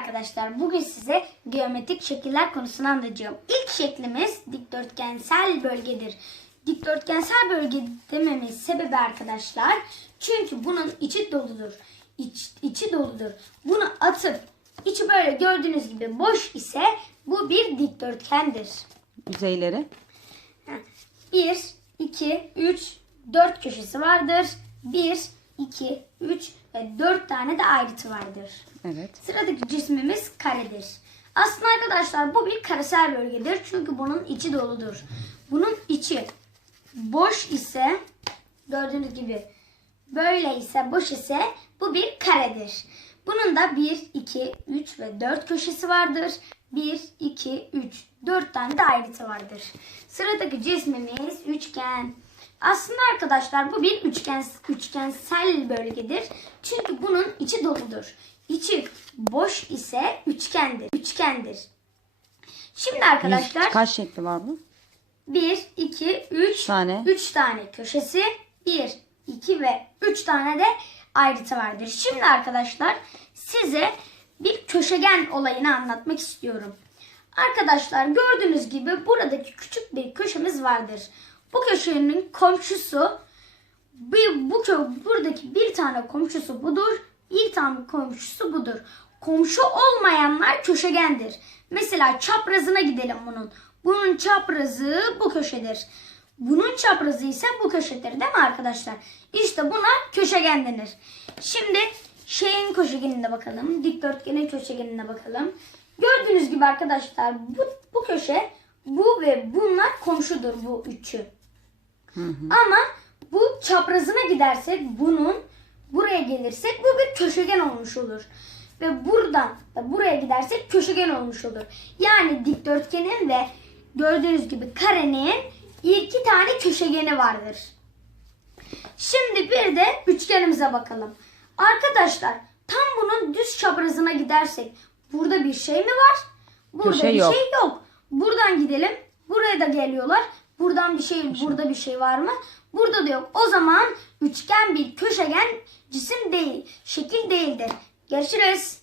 Arkadaşlar bugün size geometrik şekiller konusunu anlatacağım. İlk şeklimiz dikdörtgensel bölgedir. Dikdörtgensel bölge dememin sebebi arkadaşlar çünkü bunun içi doludur. İç, içi doludur. Bunu atıp içi böyle gördüğünüz gibi boş ise bu bir dikdörtgendir. Yüzeyleri. 1, 2, 3, 4 köşesi vardır. 1, 2, 3 ve 4 tane de ayrıtı vardır. Evet. Sıradaki cismimiz karedir. Aslında arkadaşlar bu bir karesel bölgedir. Çünkü bunun içi doludur. Bunun içi boş ise gördüğünüz gibi böyle ise boş ise bu bir karedir. Bunun da 1, 2, 3 ve 4 köşesi vardır. 1, 2, 3, 4 tane de ayrıtı vardır. Sıradaki cismimiz üçgen. Aslında arkadaşlar bu bir üçgen üçgensel bölgedir. Çünkü bunun içi doludur. İçi boş ise üçgendir. Üçgendir. Şimdi arkadaşlar Yüz- kaç şekli var bu? 1, 2, 3 Tane. 3 tane köşesi 1, 2 ve 3 tane de ayrıtı vardır. Şimdi arkadaşlar size bir köşegen olayını anlatmak istiyorum. Arkadaşlar gördüğünüz gibi buradaki küçük bir köşemiz vardır. Bu köşenin komşusu bir, bu buradaki bir tane komşusu budur. Bir tane komşusu budur. Komşu olmayanlar köşegendir. Mesela çaprazına gidelim bunun. Bunun çaprazı bu köşedir. Bunun çaprazı ise bu köşedir değil mi arkadaşlar? İşte buna köşegen denir. Şimdi şeyin köşegenine bakalım. Dikdörtgenin köşegenine bakalım. Gördüğünüz gibi arkadaşlar bu, bu köşe bu ve bunlar komşudur bu üçü. Ama bu çaprazına gidersek bunun buraya gelirsek bu bir köşegen olmuş olur. Ve buradan da buraya gidersek köşegen olmuş olur. Yani dikdörtgenin ve gördüğünüz gibi karenin iki tane köşegeni vardır. Şimdi bir de üçgenimize bakalım. Arkadaşlar tam bunun düz çaprazına gidersek burada bir şey mi var? Burada Köşe bir yok. şey yok. Buradan gidelim. Buraya da geliyorlar. Buradan bir şey, burada bir şey var mı? Burada da yok. O zaman üçgen bir köşegen cisim değil, şekil değildir. Görüşürüz.